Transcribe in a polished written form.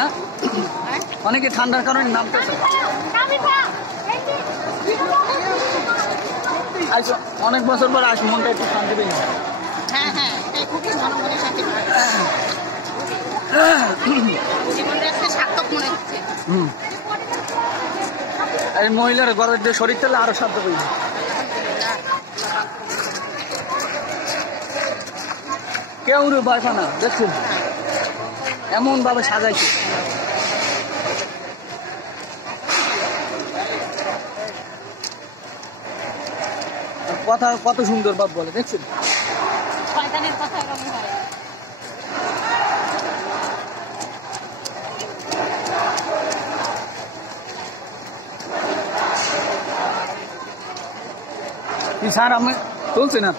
না অনেকে ঠান্ডার কারণে নামতেছে। আচ্ছা অনেক বছর পর আস মনটা একটু শান্তি পেয়ে। হ্যাঁ হ্যাঁ খুবই মনে শান্তি পায়। জীবনটা আজকে সার্থক মনে হচ্ছে। এই মহিলার ঘরের যে শরীর তাহলে আরো সার্থক হইবে। কেউ রে ভয় পায় না দেখুন এমন ভাবে সাজাইছে। কথা কত সুন্দর ভাব বলে দেখছেন। শয়তানের কথা এরকম হয়। স্যার আমি চলছে না।